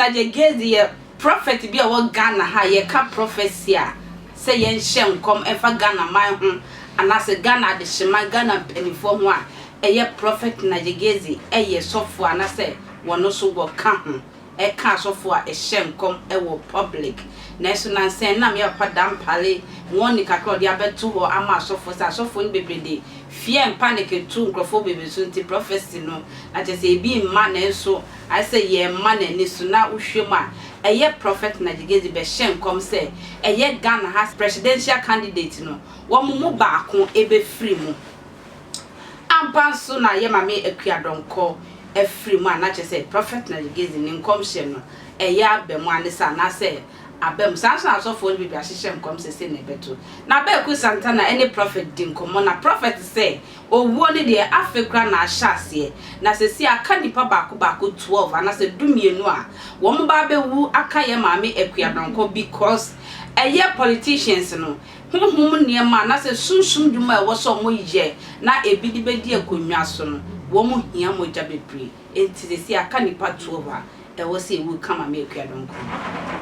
Nigel Gaisie prophet be a what Ghana ha ye ka prophecy say yen shem come efa Ghana man ho and as Ghana de shema Ghana penifo ho a eye prophet Nigel Gaisie eye sofo and say wono so go ka ho e ka sofo a shem come e wo public na so na say na me pa dam pale woni kakro de abeto ho ama sofo sa sofo ni bebrede fear and panic to nkrofo bebe so nti prophecy no na je say bi man na so I say ye man ni so na uhwema eye prophet Nigel Gaisie be shem come say eye Ghana has presidential candidate no wo mu ba ko ebe free mu ampa so na ye mame Akua Donkor e free mu na je say prophet Nigel Gaisie ni nkom hye no eye abem anisa na say abem sansan so for bibi ahyehyem kom se na beto na ba ku santana any prophet din komo na prophet say owuo ne de afekra na ahyase na se si aka nipa baako 12 ana se dumienu a wo mba bewu aka ye maame Akua Donkor because eye politicians no humhum niema na se sunsun duma e wo so mo ye na ebidi bedi akonwa so no wo mo hia mo ja bebre enti se si aka nipa 12 a e wo se wu kama me Akua Donkor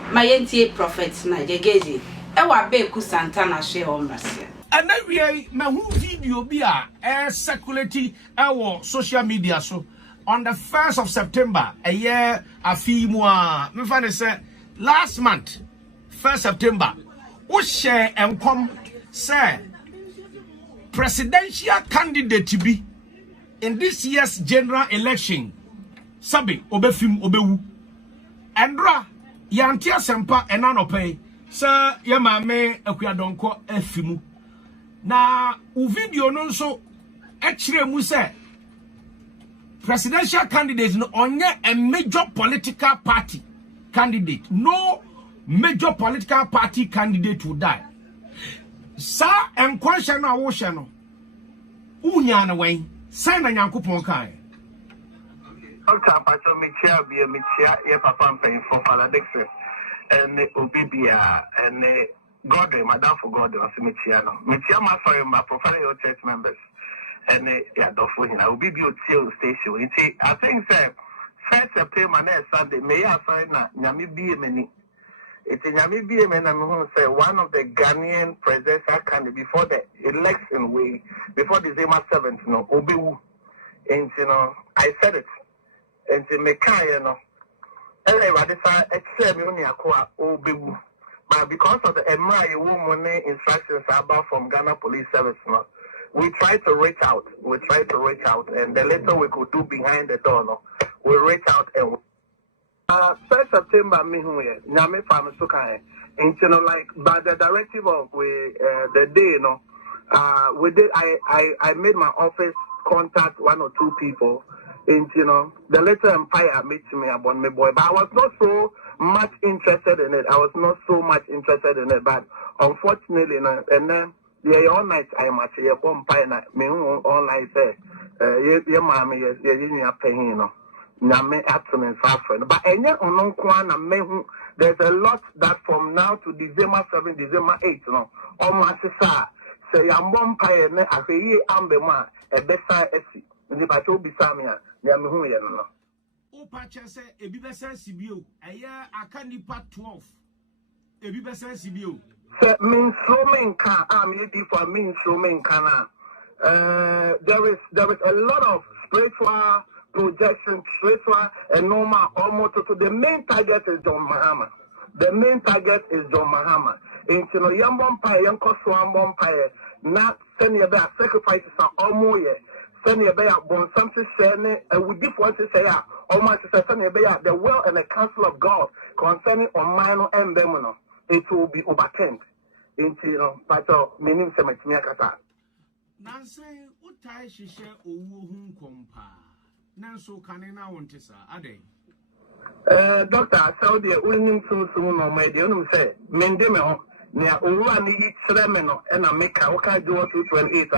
Mayentie prophet Nigel Gaisie ewa beku santana hwe o mrase and then we mahu video bi a circulate our social media so on the 1st of September a year afimu a me fa say last month 1st September we share and come say presidential candidate be in this year's general election sabi obefim obewu andra yantia sempa enanope sa ye maame Akua Donkor afimu na u video no nso ekire mu say presidential candidate no onye a major political party candidate no major political party candidate will die sa enkwasha na wo hye no unya na wen sai na Nyankopon kai Okay, Pacho, Michia, your papa and paying for Father Dixon, and Obibia, and Godwin, Madame for Godwin, Michiano. Michia, my friend, my professional church members, and Yadofuin, Obibio Till Station. I think, sir, 1st September next Sunday, may I find Yami be many. It's in Yami be a man, and say one of the Ghanaian presidential candidates before the election, before December 7th, Obiwu. And, I said it. And the mechanic, Akua Obewu. But because of the MRI woman instructions about from Ghana Police Service, we try to reach out. And the little we could do behind the door, we reach out and 1st September, Nyame Farm Sukai. And like by the directive of the day, we did. I made my office contact 1 or 2 people. And the Little Empire meets me about me boy, but I was not so much interested in it. But unfortunately, and then all night I must say, me online say, your mommy is your paying, Name abstinence suffering. But there's a lot that from now to December 7, December 8, all my sister say, I'm one pioneer, I say, I'm the man, a better essay. The battle be Samia. O pacha say ebi be say sibio aya aka nipa 12 ebi be say sibio say mean so men can am you for mean so men can there is a lot of spiritual projection, spiritual and normal almost to the main target is John Mahama. In Yambon Pie, Yanko Swambon Pie, not sending about sacrifices are almost send you about bon something saying and we did want to say almost send you about the will and the counsel of God concerning on minor and demono. It will be overturned into but meaning some kata. Nancy, utai shishe owu kompa. Nanso kanena wontesa ade. Doctor, so the winning soon no my dear say mendeme near Uwa ni Tremeno and a maker, okay, do 228.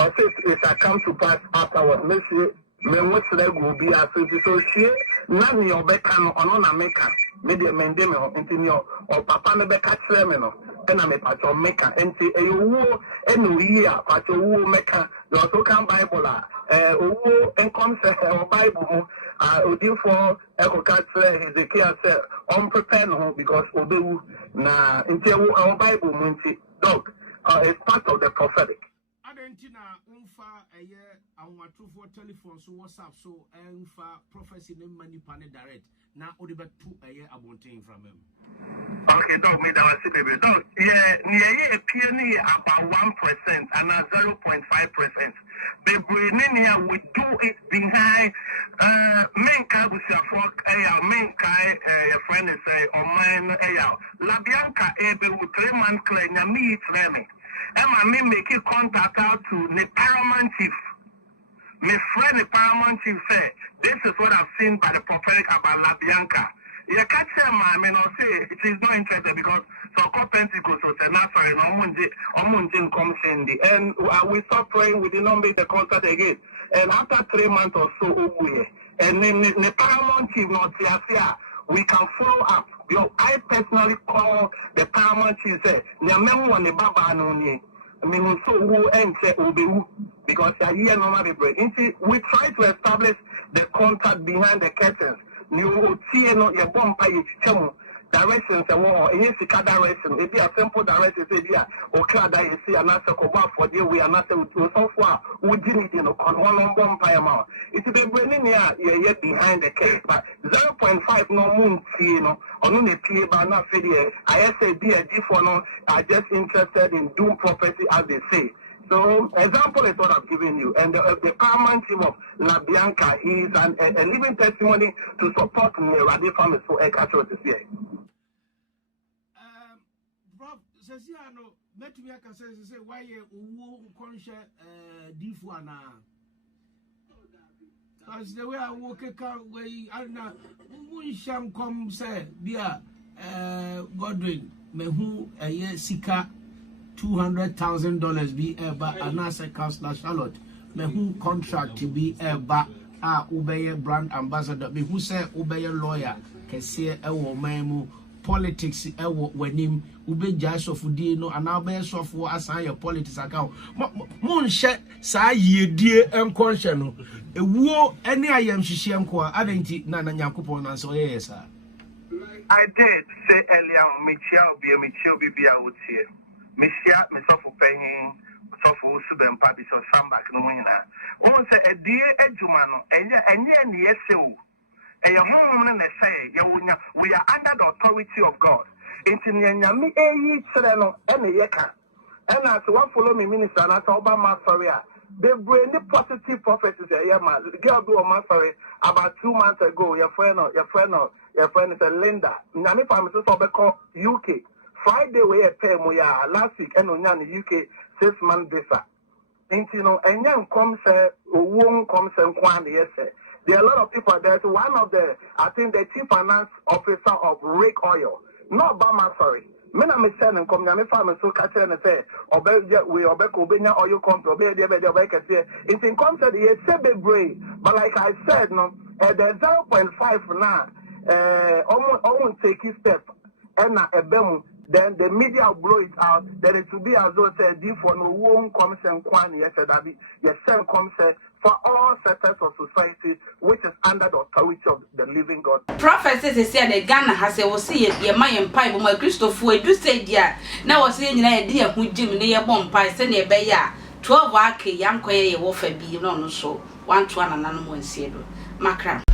Or if I come to pass afterwards, let's see, what's leg will be as so she, none your becano or non a maker, maybe a mendemo, and or papa never catch Tremeno, and I'm a patch or maker, and see a war and year, patch a war maker, you also come Bible, and come say or Bible, Odi for Ekokatre Hezekiah said, unprepared home because Obewu na Intewu our Bible Munti dog it's part of the prophetic. Adentina unfa eye our true for telephone so WhatsApp so unfa prophecy name money pane direct na odibetu eye abontin from him. Okay, dog me that was secret. Dog, yeah, near appear near about 1% and 0.5%. But we do it behind main car with your fork, main car, your friend is or mine, La Bianca, with 3 months clean, ya me it's me. Emma me make you contact out to the paramount chief. My friend, the paramount chief said, this is what I've seen by the prophetic about La Bianca. You can't say, I mean, I'll say it is not interested because so Pentecost was an affair and comes in the end. We start praying, we did not make the concert again. And after 3 months or so, and then the paramount chief, not we can follow up. I personally call the paramount chief, say, Nyamemu the Baba Noni. I mean, so who enter Obewu because they are here normally break. We try to establish the contact behind the curtains. You see, no, your bomb pay directions and war, and yes, direction. If you are simple directions, if you are okay, that you see another cover for you, we are not so far. We didn't, on one bomb pay amount. It's a bit brilliant, you're behind the case, but 0.5 no moon, or no, the but not failure. I say, dear, for no, are just interested in doom prophecy, as they say. So, example is what I've given you. And the paramount team of La Bianca is a living testimony to support me, Radi family, so I catch what to say. Rob, says, no, met me, I can say, why you conscious Difuana? Because the way I walk a car, way I know, sham come say, dear Godwin, me who a year seeker. $200,000 be eba anase Councillor Charlotte me who contract to be eba ubeye brand ambassador me who say ubeye lawyer kese ewo memu politics ewo wanim ube jasofu die no ana be sofo asan your politics account mo nhye saa yedie enkonhye no ewuo ene ayam hihye enko a adenti na Nyankopon na so yesa I did say earlier Michia bibia wotie Mishia, Misofu Penny, Sofu Subem Pabi, so Sambak, no winner. One say a dear Edumano, and yes, so a home and say, we are under the authority of God. Into Nyami, a Sereno, and a Yeka. And as one follow me, Minister, and as Obama Faria, they bring the positive prophecies. Yama, girl do a mastery about 2 months ago. Your friend is a Linda. Nani Pharmacist of UK. Friday we pay moya last week and on the UK 6 month visa. And and young comes won't come and yes. There are a lot of people. There's one of the the chief finance officer of Rake Oil. Not Bama, sorry. Men are missing and come to farm and so catch and say, we obey oil company, it's in concept, it's a big brain. But like I said, no, there's 0.5 now, almost take his step. And a bem, then the media will blow it out. Then it will be as though said, for no one comes and quan, yes, yes, comes for all sectors of society, which is under the authority of the living God. Prophecy said the Ghana has a see it, your Mayan pipe, my Christopher, you said, yeah. Now was saying, dear, who Jim near bomb pie, send a bear, 12 young quay, warfare be no so, 1 to 1 and 1 said, Macra.